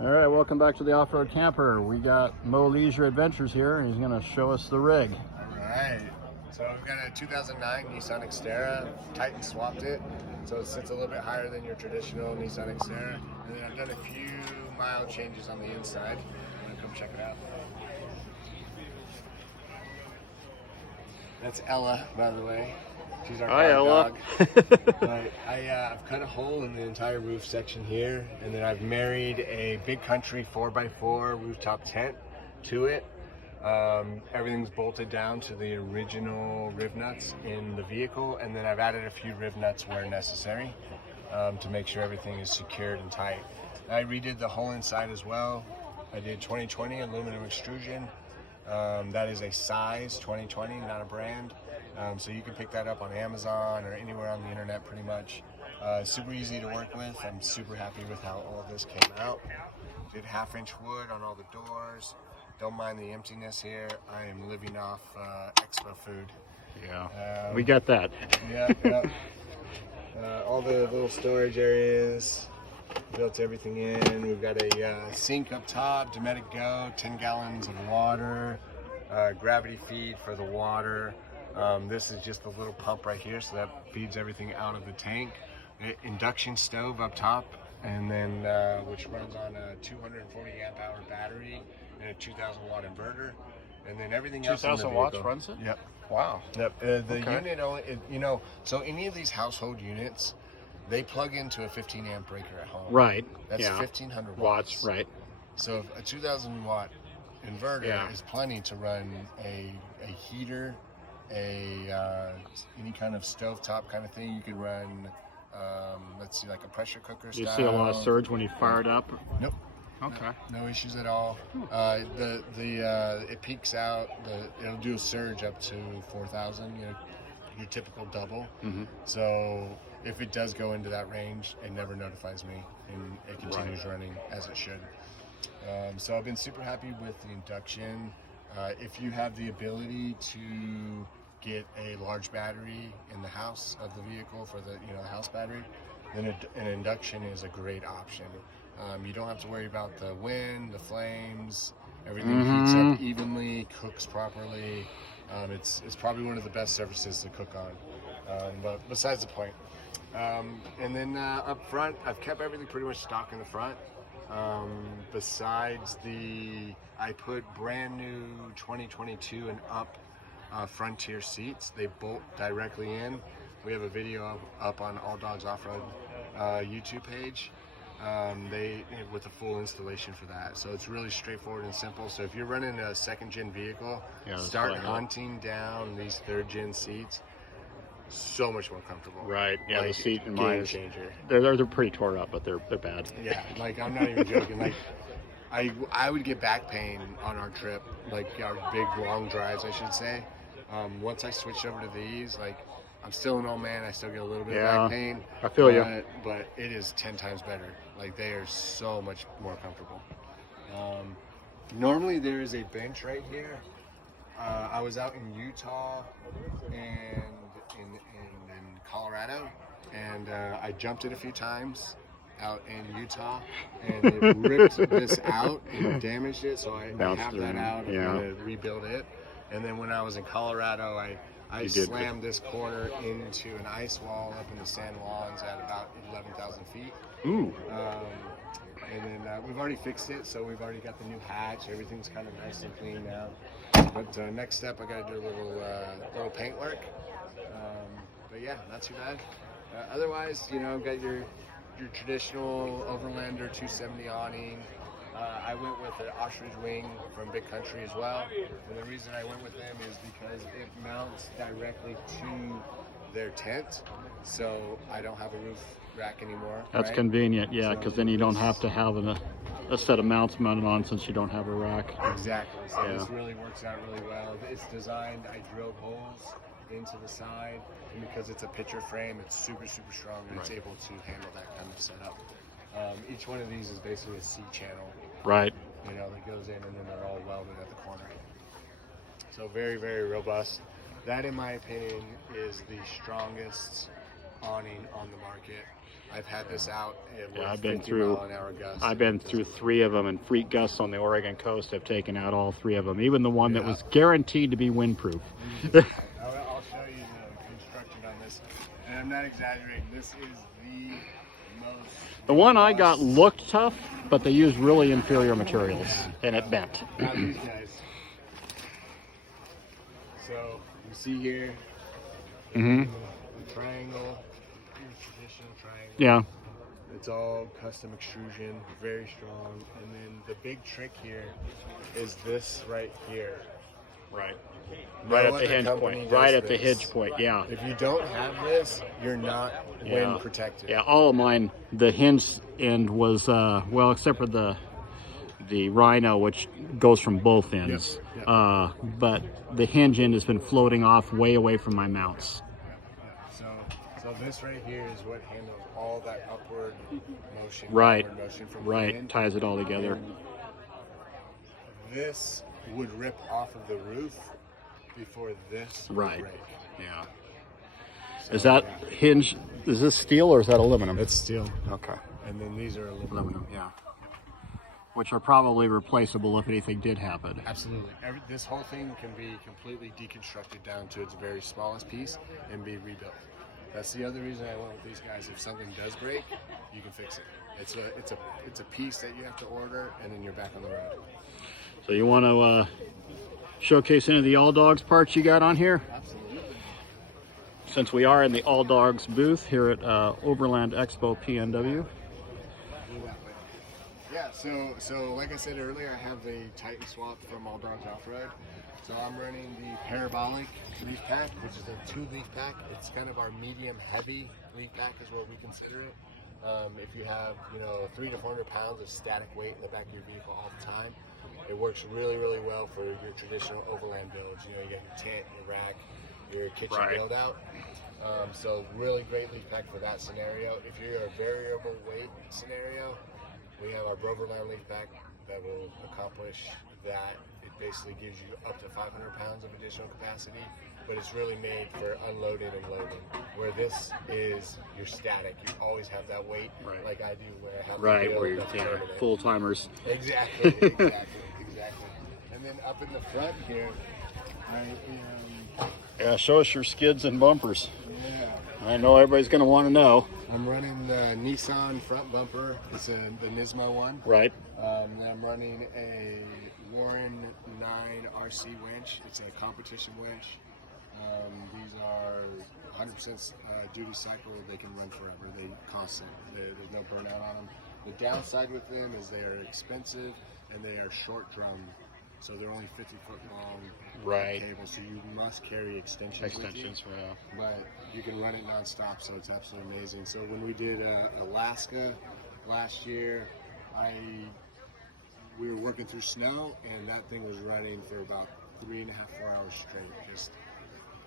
All right, welcome back to the Off-Road Camper. We got Mo Leisure Adventures here, and he's going to show us the rig. All right. So we've got a 2009 Nissan Xterra. Titan swapped it, so it sits a little bit higher than your traditional Nissan Xterra. And then I've done a few mild changes on the inside. I'm gonna come check it out. That's Ella, by the way. She's our Hi, Ella. dog. But I've cut a hole in the entire roof section here, and then I've married a Big Country 4x4 rooftop tent to it. Everything's bolted down to the original riv nuts in the vehicle, and then I've added a few riv nuts where necessary to make sure everything is secured and tight. I redid the whole inside as well. I did 2020 aluminum extrusion. That is a size 2020, not a brand. So you can pick that up on Amazon or anywhere on the internet pretty much. Super easy to work with. I'm super happy with how all of this came out. Did 1/2-inch wood on all the doors. Don't mind the emptiness here. I am living off Expo food. Yeah, we got that. Yeah. All the little storage areas. Built everything in. We've got a sink up top, Dometic Go, 10 gallons of water, gravity feed for the water. This is just a little pump right here, so that feeds everything out of the tank. Induction stove up top, and then which runs on a 240 amp hour battery and a 2,000 watt inverter, and then everything else. 2,000 watts runs it? Yep. Wow. Yep. The unit only, so any of these household units, they plug into a 15 amp breaker at home. Right. That's yeah. 1,500 watts. Right. So if a 2,000 watt inverter is plenty to run a heater, any kind of stovetop kind of thing. You could run, let's see, like a pressure cooker style. You see a lot of surge when you fire it up? Nope. Okay. No issues at all. It peaks out. It'll do a surge up to 4,000. Your typical double. Mm-hmm. So if it does go into that range, it never notifies me, and it continues running as it should. So I've been super happy with the induction. If you have the ability to get a large battery in the house of the vehicle for the house battery, then an induction is a great option. You don't have to worry about the wind, the flames. Everything heats up evenly, cooks properly. It's probably one of the best surfaces to cook on. But besides the point. And then up front, I've kept everything pretty much stock in the front. Besides I put brand new 2022 and up Frontier seats. They bolt directly in. We have a video up on All Dogs Off-Road YouTube page. With a full installation for that. So it's really straightforward and simple. So if you're running a second-gen vehicle, start hunting down these third-gen seats. So much more comfortable. Right. Yeah, like, the seat in game mine changer. They're pretty tore up, but they're bad. Yeah, like I'm not even joking. Like I would get back pain on our trip, like our big long drives, I should say. Once I switched over to these, like I'm still an old man. I still get a little bit of back pain. I feel you. But it is 10 times better. Like they are so much more comfortable. Normally there is a bench right here. I was out in Utah and in Colorado, and I jumped it a few times out in Utah, and it ripped this out and damaged it. So I have that out. I'm gonna rebuild it. And then when I was in Colorado, I slammed this corner into an ice wall up in the San Juans at about 11,000 feet. Ooh. And then we've already fixed it, so we've already got the new hatch. Everything's kind of nice and clean now. But next step, I got to do a little paint work. But yeah, not too bad. Otherwise, I've got your traditional Overlander 270 awning. I went with an ostrich wing from Big Country as well. And the reason I went with them is because it mounts directly to their tent, so I don't have a roof rack anymore. That's convenient, yeah, because then you don't have to have a set of mounts mounted on since you don't have a rack. Exactly. So this really works out really well. It's designed. I drilled holes into the side, and because it's a picture frame, it's super strong, and it's able to handle that kind of setup. Each one of these is basically a C channel. Right. That goes in, and then they're all welded at the corner. So very robust. That, in my opinion, is the strongest awning on the market. I've had this out at Yeah, like I've been 50 through. mile an hour gusts. I've been through 3 of them, and freak gusts on the Oregon coast have taken out all 3 of them. Even the one that Yeah. was guaranteed to be windproof. I'll show you the construction on this, and I'm not exaggerating. This is the most. The one I got looked tough, but they used really inferior materials, and it bent. Not these guys. So you see here, Mm-hmm. the triangle, your traditional triangle. Yeah. It's all custom extrusion, very strong. And then the big trick here is this right here. Right. No Right at the other hinge company point. does Right at the this. hinge point. Yeah. If you don't have this, you're not Yeah. wind protected. Yeah. All of mine, the hinge end was well, except for the Rhino, which goes from both ends. Yep. But the hinge end has been floating off way away from my mounts. So this right here is what handles all that upward motion, Right. downward motion from the Right. wind. Ties it all together. This would rip off of the roof before this would Right. break. Yeah. So, Is that hinge? Is this steel or is that aluminum? It's steel, Okay. and then these are aluminum. Aluminum. Yeah. Which are probably replaceable if anything did happen. Absolutely. This whole thing can be completely deconstructed down to its very smallest piece and be rebuilt. That's the other reason I went with these guys. If something does break, you can fix it. It's a piece that you have to order, and then you're back on the road. So you want to showcase any of the All Dogs parts you got on here? Absolutely. Since we are in the All Dogs booth here at Overland Expo PNW. Yeah, so like I said earlier, I have the Titan Swap from All Dogs Off-Road. So I'm running the Parabolic leaf pack, which is a 2 leaf pack. It's kind of our medium heavy leaf pack is what we consider it. If you have, 300 to 400 pounds of static weight in the back of your vehicle all the time, it works really, really well for your traditional overland builds. You get your tent, your rack, your kitchen Right. build out. So really great leaf pack for that scenario. If you're a variable weight scenario, we have our Broverland leaf pack that will accomplish that. It basically gives you up to 500 pounds of additional capacity, but it's really made for unloading and loading. Where this is your static, you always have that weight, Right. like I do, where I have Right, to build where you're that's permanent. full timers. Exactly. And then up in the front here, Yeah, show us your skids and bumpers. yeah. I know everybody's going to want to know. I'm running the Nissan front bumper. It's the Nismo one. Right. Then I'm running a Warren 9 RC winch. It's a competition winch. These are 100% duty cycle. They can run forever. They constant. There's no burnout on them. The downside with them is they are expensive and they are short drum. So they're only 50-foot long Right. cables. So you must carry extensions with you. But you can run it nonstop, so it's absolutely amazing. So when we did Alaska last year, we were working through snow, and that thing was running for about 3.5, 4 hours straight, just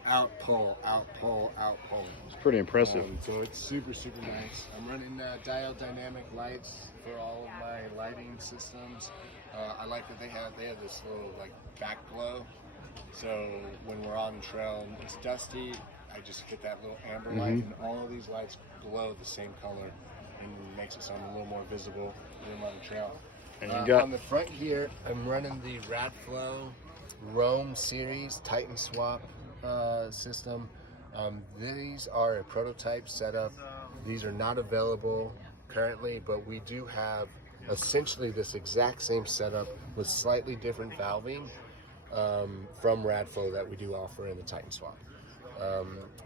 out pull, out pull, out pull. It's pretty impressive. So it's super, super nice. I'm running diode dynamic lights for all of my lighting systems. I like that they have this little back glow. So when we're on the trail and it's dusty, I just hit that little amber light, and all of these lights glow the same color, and makes it sound a little more visible when I'm on the trail. And you got on the front here, I'm running the Radflow Roam Series Titan Swap system. These are a prototype setup. These are not available currently, but we do have essentially this exact same setup with slightly different valving from Radflow that we do offer in the Titan Swap.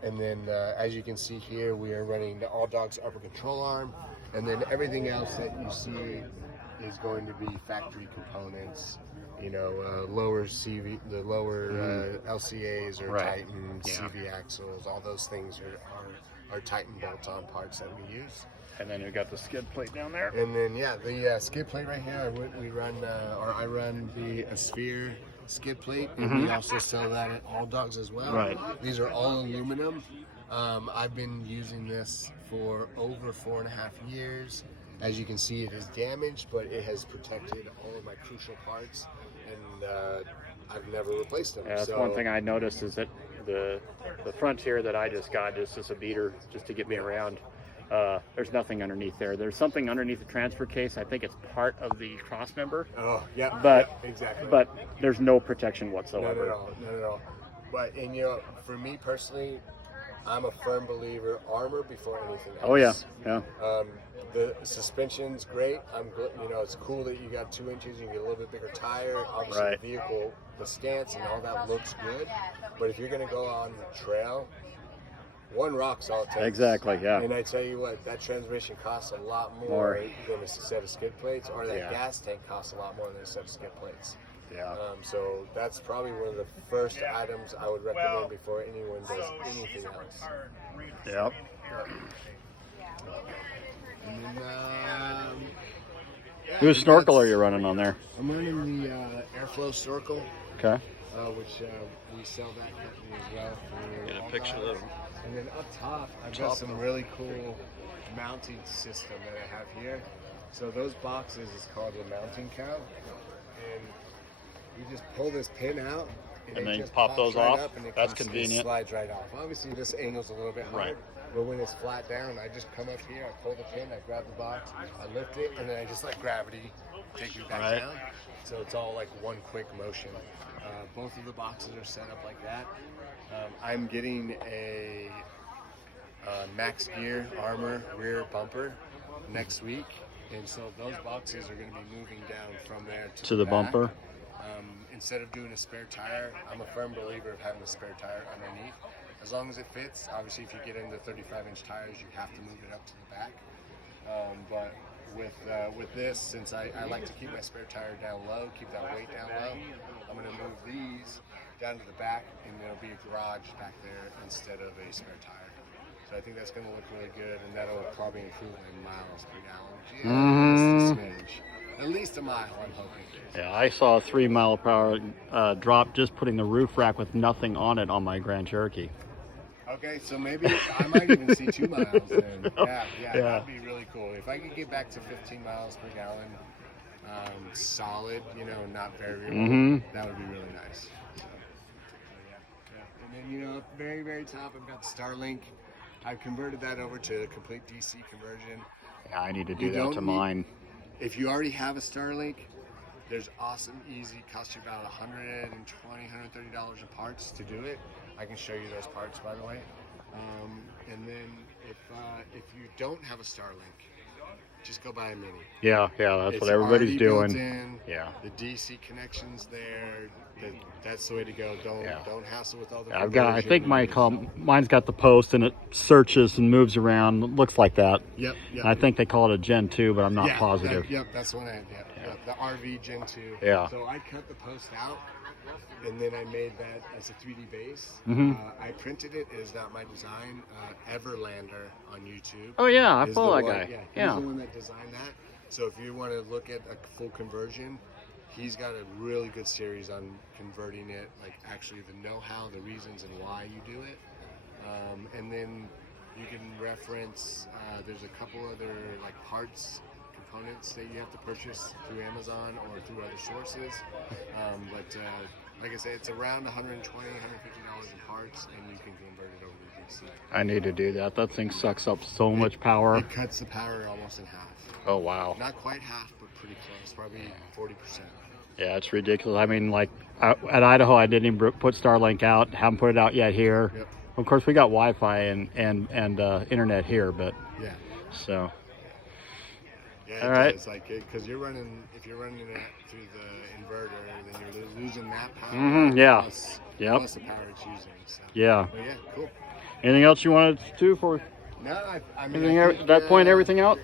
And then as you can see here, we are running the All Dogs upper control arm, and then everything else that you see is going to be factory components. Lower CV, the lower LCAs or Right. Titan, Yeah. CV axles, all those things are Titan bolt-on parts that we use. And then you got the skid plate down there. And then the skid plate right here, I run the Asphere skid plate, and we also sell that at All Dogs as well. Right. These are all aluminum. I've been using this for over 4.5 years. As you can see, it is damaged, but it has protected all of my crucial parts, and I've never replaced them. Yeah, that's so, one thing I noticed is that the Frontier that I just got, just as a beater, just to get me around, There's nothing underneath there. There's something underneath the transfer case. I think it's part of the cross member, Oh, yeah. but yeah, exactly. but there's no protection Not whatsoever. at all. Not at all. But and you know, for me personally, I'm a firm believer armor before anything else. Oh yeah, yeah. The suspension's great. You know, it's cool that you got 2 inches. You get a little bit bigger tire. Obviously, Right. the vehicle, the stance, and all that looks good. But if you're going to go on the trail, one rock's all it takes. Exactly, yeah. And I tell you what, that transmission costs a lot More. more than a set of skid plates, or that Yeah. gas tank costs a lot more than a set of skid plates. Yeah. So that's probably one of the first items I would recommend before anyone does anything else. Yep. And then, Whose snorkel are you running on there? I'm running the Airflow snorkel, Okay. which we sell that company as well. Get a picture of them. And then up top, I've got some really cool mounting system that I have here. So those boxes is called a mounting cow, and you just pull this pin out, And it then you just pop pops those right off? up, and it That's comes- convenient. It slides right off. Obviously, this angle's a little bit hard, Right. but when it's flat down, I just come up here, I pull the pin, I grab the box, I lift it, and then I just let gravity take me back Right. down. So it's all like one quick motion. Both of the boxes are set up like that. I'm getting a Max Gear Armor rear bumper next week, and so those boxes are going to be moving down from there To the back. bumper. Instead of doing a spare tire, I'm a firm believer of having a spare tire underneath. As long as it fits. Obviously, if you get into 35-inch tires, you have to move it up to the back. But with this, since I like to keep my spare tire down low, keep that weight down low, I'm going to move these down to the back, and there'll be a garage back there instead of a spare tire. So I think that's going to look really good, and that'll probably improve my miles per gallon. Just a smidge. At least a mile, I'm hoping. Yeah, I saw a 3 mile per hour drop just putting the roof rack with nothing on it on my Grand Cherokee. Okay, so maybe I might even see 2 miles then. Yeah, Yeah. that'd be really cool. If I could get back to 15 miles per gallon, solid, you know, not variable, Mhm. that would be really nice. So, yeah. And then, you know, up very, very top, I've got Starlink. I've converted that over to a complete DC conversion. Yeah, I need to do You that don't to need- mine. If you already have a Starlink, there's awesome, easy, costs you about $120, $130 of parts to do it. I can show you those parts, by the way. And then if you don't have a Starlink, just go buy a Mini. Yeah, that's It's what everybody's already built doing. in. Yeah. The DC connection's there. That's the way to go. Don't hassle with all the. I think conversion. mine's got the post and it searches and moves around. It looks like that. Yep. I think they call it a Gen 2, but I'm not positive. Yep, that's the one I had. Yeah. The RV Gen 2. Yeah. So I cut the post out, and then I made that as a 3D base. Mhm. I printed it. It is not my design. Everlander on YouTube. Oh yeah, I is follow the that one- guy. He's Yeah. the one that designed that. So if you want to look at a full conversion, he's got a really good series on converting it, like actually the know-how, the reasons and why you do it. And then you can reference, there's a couple other like parts, components that you have to purchase through Amazon or through other sources. But like I said, it's around $120, $150 in parts, and you can convert it over to DC. I need to do that. That thing sucks up so much power. It cuts the power almost in half. Oh wow. Not quite half, but pretty close. Probably 40%. Yeah, it's ridiculous. I mean, like at Idaho, I didn't even put Starlink out. Haven't put it out yet here. Yep. Of course, we got Wi-Fi and internet here, but Yeah. so Yeah. All right. It's like because if you're running it through the inverter, then you're losing that power. Yeah. Plus, Yep. plus the power it's using. So. yeah. But yeah, cool. Anything else you wanted to do for No, I mean, anything? I think, At that point, everything out?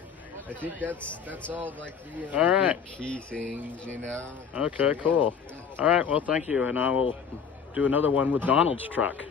I think that's all like the All right. big key things, you know. Okay, So, cool. yeah. All right. Well, thank you, and I will do another one with Donald's truck.